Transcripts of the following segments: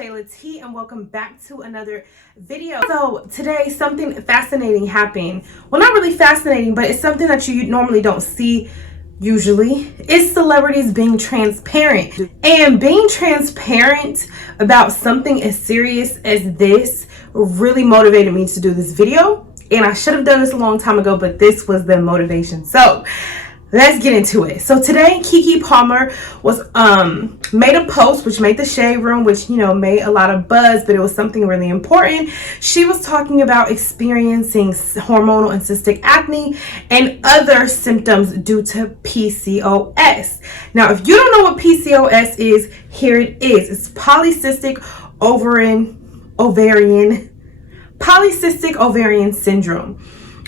Fertility, and welcome back to another video. So today something fascinating happened. Well, not really fascinating, but it's something that you normally don't see usually. It's celebrities being transparent, and being transparent about something as serious as this really motivated me to do this video. And I should have done this a long time ago, but this was the motivation. So let's get into it. So today Kiki Palmer was made a post which made the shade room, which, you know, made a lot of buzz, but it was something really important. She was talking about experiencing hormonal and cystic acne and other symptoms due to PCOS. Now, if you don't know what PCOS is, here it is. It's polycystic ovarian syndrome.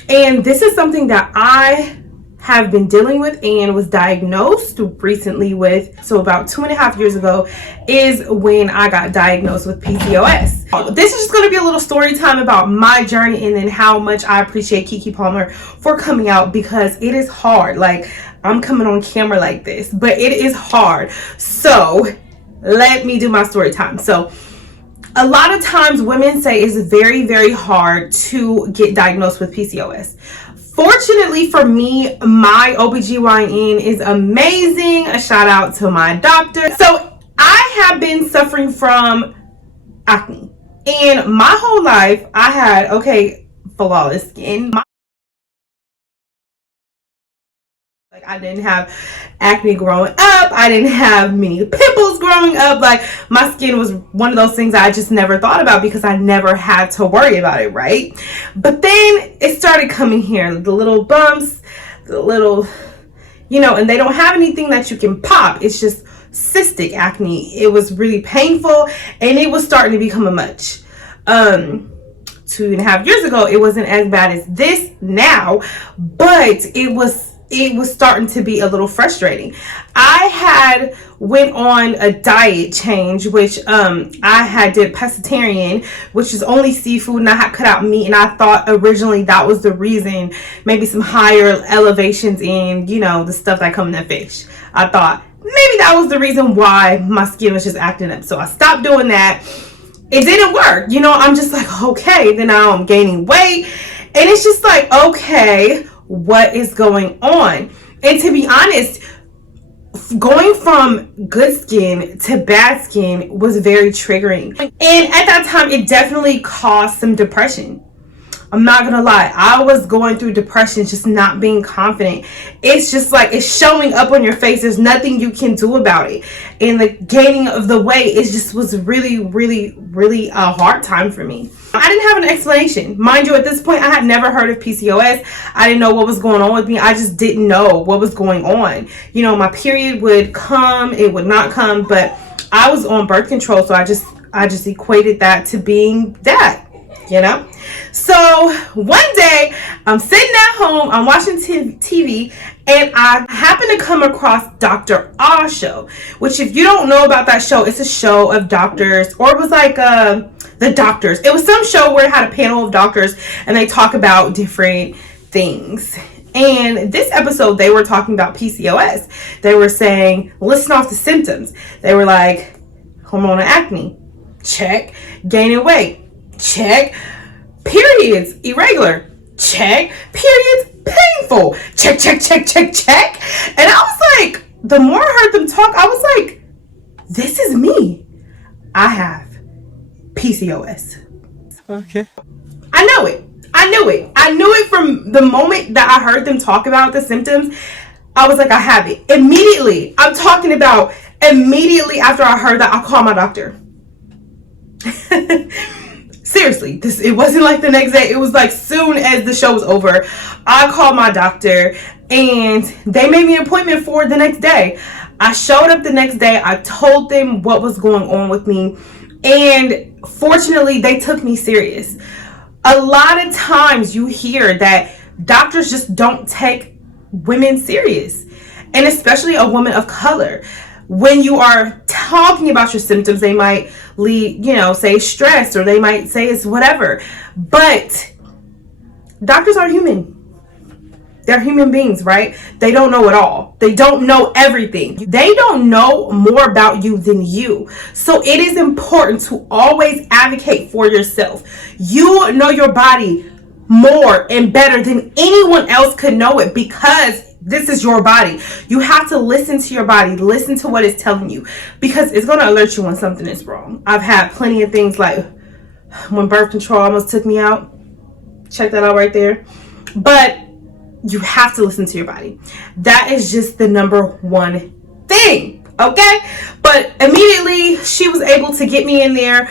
And this is something that I have been dealing with and was diagnosed recently with. So about 2.5 years ago is when I got diagnosed with PCOS. This is just going to be a little story time about my journey and then how much I appreciate Kiki Palmer for coming out, because it is hard. Like, I'm coming on camera like this, but it is hard. So let me do my story time. So a lot of times women say it's very, very hard to get diagnosed with PCOS. Fortunately for me, my OBGYN is amazing. A shout out to my doctor. So I have been suffering from acne. And my whole life I had, flawless skin. Like, I didn't have acne growing up. I didn't have many pimples growing up. Like, my skin was one of those things I just never thought about because I never had to worry about it, right? But then it started coming here, the little bumps, the little, and they don't have anything that you can pop. It's just cystic acne. It was really painful, and it was starting to become a much. 2.5 years ago, it wasn't as bad as this now, but it was starting to be a little frustrating. I had went on a diet change, which I had did pescatarian, which is only seafood, and I had cut out meat, and I thought originally that was the reason, maybe some higher elevations in, the stuff that come in the fish. I thought maybe that was the reason why my skin was just acting up. So I stopped doing that. It didn't work. I'm just like, okay, then now I'm gaining weight, and it's just like, okay, what is going on? And to be honest, going from good skin to bad skin was very triggering. And at that time, it definitely caused some depression. I'm not gonna lie, I was going through depression, just not being confident. It's just like, it's showing up on your face. There's nothing you can do about it. And the gaining of the weight, it just was really, really, really a hard time for me. I didn't have an explanation. Mind you, at this point, I had never heard of PCOS. I didn't know what was going on with me. I just didn't know what was going on. My period would come, it would not come, but I was on birth control, so I just equated that to being that. So one day I'm sitting at home, I'm watching TV, and I happen to come across Dr. Oz show, which, if you don't know about that show, it's a show of doctors, or it was like the doctors. It was some show where it had a panel of doctors and they talk about different things. And this episode, they were talking about PCOS. They were saying, listen off the symptoms. They were like, hormonal acne, check. Gaining weight, check. Periods irregular, check. Periods painful, check, check, check, check, check. And I was like, the more I heard them talk, I was like, this is me. I have PCOS. Okay. I knew it. I knew it from the moment that I heard them talk about the symptoms. I was like, I have it. Immediately. I'm talking about immediately after I heard that, I called my doctor. Seriously, it wasn't like the next day. It was like soon as the show was over, I called my doctor and they made me an appointment for the next day. I showed up the next day. I told them what was going on with me, and fortunately they took me serious. A lot of times you hear that doctors just don't take women serious, and especially a woman of color. When you are talking about your symptoms, they might say stress, or they might say it's whatever. But doctors are human. They're human beings, right? They don't know it all. They don't know everything. They don't know more about you than you. So it is important to always advocate for yourself. You know your body more and better than anyone else could know it, because this is your body. You have to listen to your body, listen to what it's telling you, because it's going to alert you when something is wrong. I've had plenty of things like when birth control almost took me out. Check that out right there. But you have to listen to your body. That is just the number one thing, okay? But immediately she was able to get me in there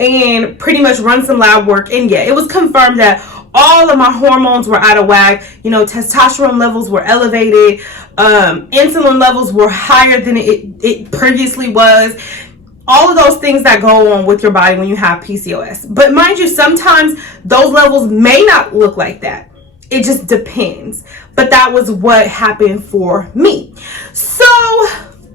and pretty much run some lab work. And yeah, it was confirmed that all of my hormones were out of whack. You know, testosterone levels were elevated. Insulin levels were higher than it previously was. All of those things that go on with your body when you have PCOS. But mind you, sometimes those levels may not look like that. It just depends. But that was what happened for me. So,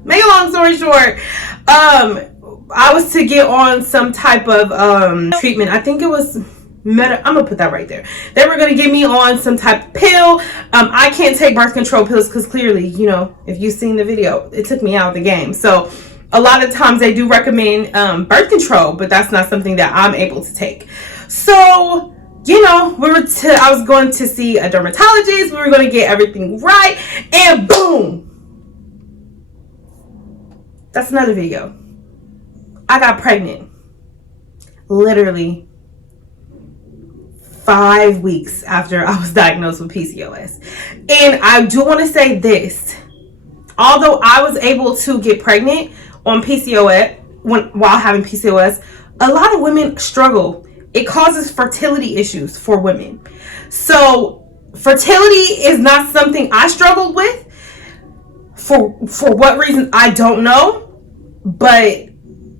make a long story short, I was to get on some type of treatment. I think it was I'm gonna put that right there. They were gonna get me on some type of pill. I can't take birth control pills because clearly, you know, if you've seen the video, it took me out of the game. So a lot of times they do recommend birth control, but that's not something that I'm able to take. So, you know, I was going to see a dermatologist. We were going to get everything right, and boom, that's another video. I got pregnant literally 5 weeks after I was diagnosed with PCOS. And I do want to say this: although I was able to get pregnant on PCOS while having PCOS, a lot of women struggle. It causes fertility issues for women. So fertility is not something I struggled with. For what reason, I don't know. But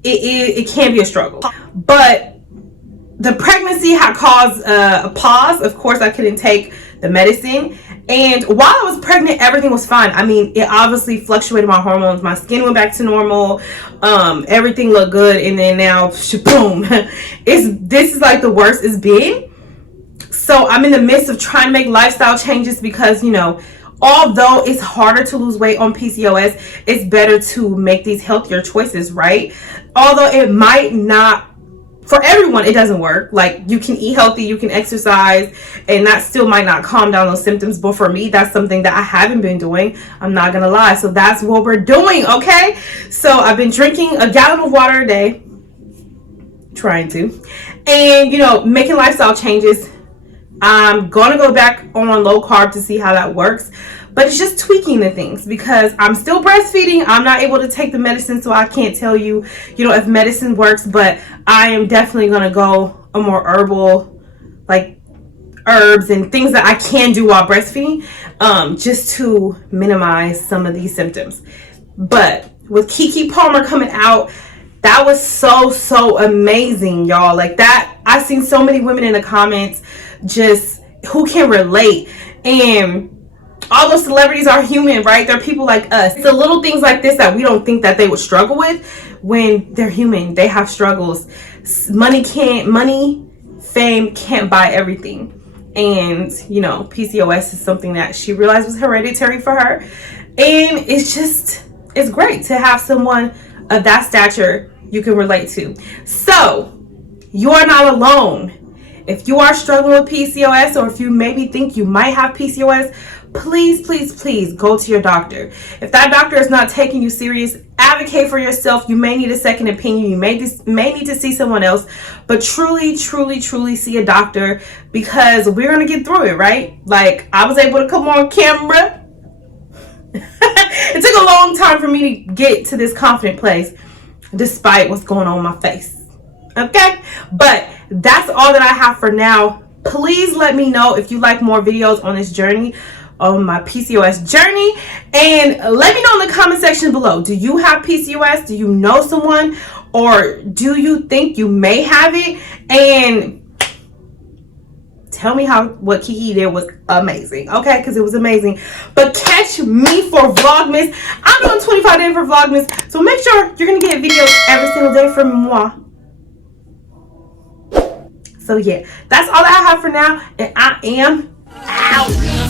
it can be a struggle. But the pregnancy had caused a pause. Of course, I couldn't take the medicine. And while I was pregnant, everything was fine. I mean, it obviously fluctuated my hormones. My skin went back to normal. Everything looked good. And then now, boom. This is like the worst it's been. So I'm in the midst of trying to make lifestyle changes because, you know, although it's harder to lose weight on PCOS, it's better to make these healthier choices, right? Although it might not, for everyone, it doesn't work. Like, you can eat healthy, you can exercise, and that still might not calm down those symptoms. But for me, that's something that I haven't been doing. I'm not gonna lie. So that's what we're doing, okay? So I've been drinking a gallon of water a day, trying to, and, you know, making lifestyle changes. I'm gonna go back on low carb to see how that works. But it's just tweaking the things because I'm still breastfeeding. I'm not able to take the medicine, so I can't tell you, you know, if medicine works. But I am definitely going to go a more herbal, like herbs and things that I can do while breastfeeding, just to minimize some of these symptoms. But with Kiki Palmer coming out, that was so amazing, y'all. Like that, I've seen so many women in the comments just who can relate. And all those celebrities are human, right? They're people like us. It's the little things like this that we don't think that they would struggle with when they're human. They have struggles. Money, fame can't buy everything. And, you know, PCOS is something that she realized was hereditary for her. And it's great to have someone of that stature you can relate to. So, you are not alone. If you are struggling with PCOS, or if you maybe think you might have PCOS, please go to your doctor. If that doctor is not taking you serious, advocate for yourself. You may need a second opinion. You may need to see someone else, but truly see a doctor, because we're going to get through it, right? Like, I was able to come on camera. It took a long time for me to get to this confident place, despite what's going on in my face. Okay? But that's all that I have for now. Please let me know if you like more videos on this journey, on my PCOS journey, and let me know in the comment section below. Do you have PCOS? Do you know someone, or do you think you may have it? And tell me what Kiki did was amazing, okay? Because it was amazing. But catch me for Vlogmas. I'm doing 25 days for Vlogmas, so make sure you're gonna get videos every single day from moi. So yeah, that's all that I have for now, and I am out.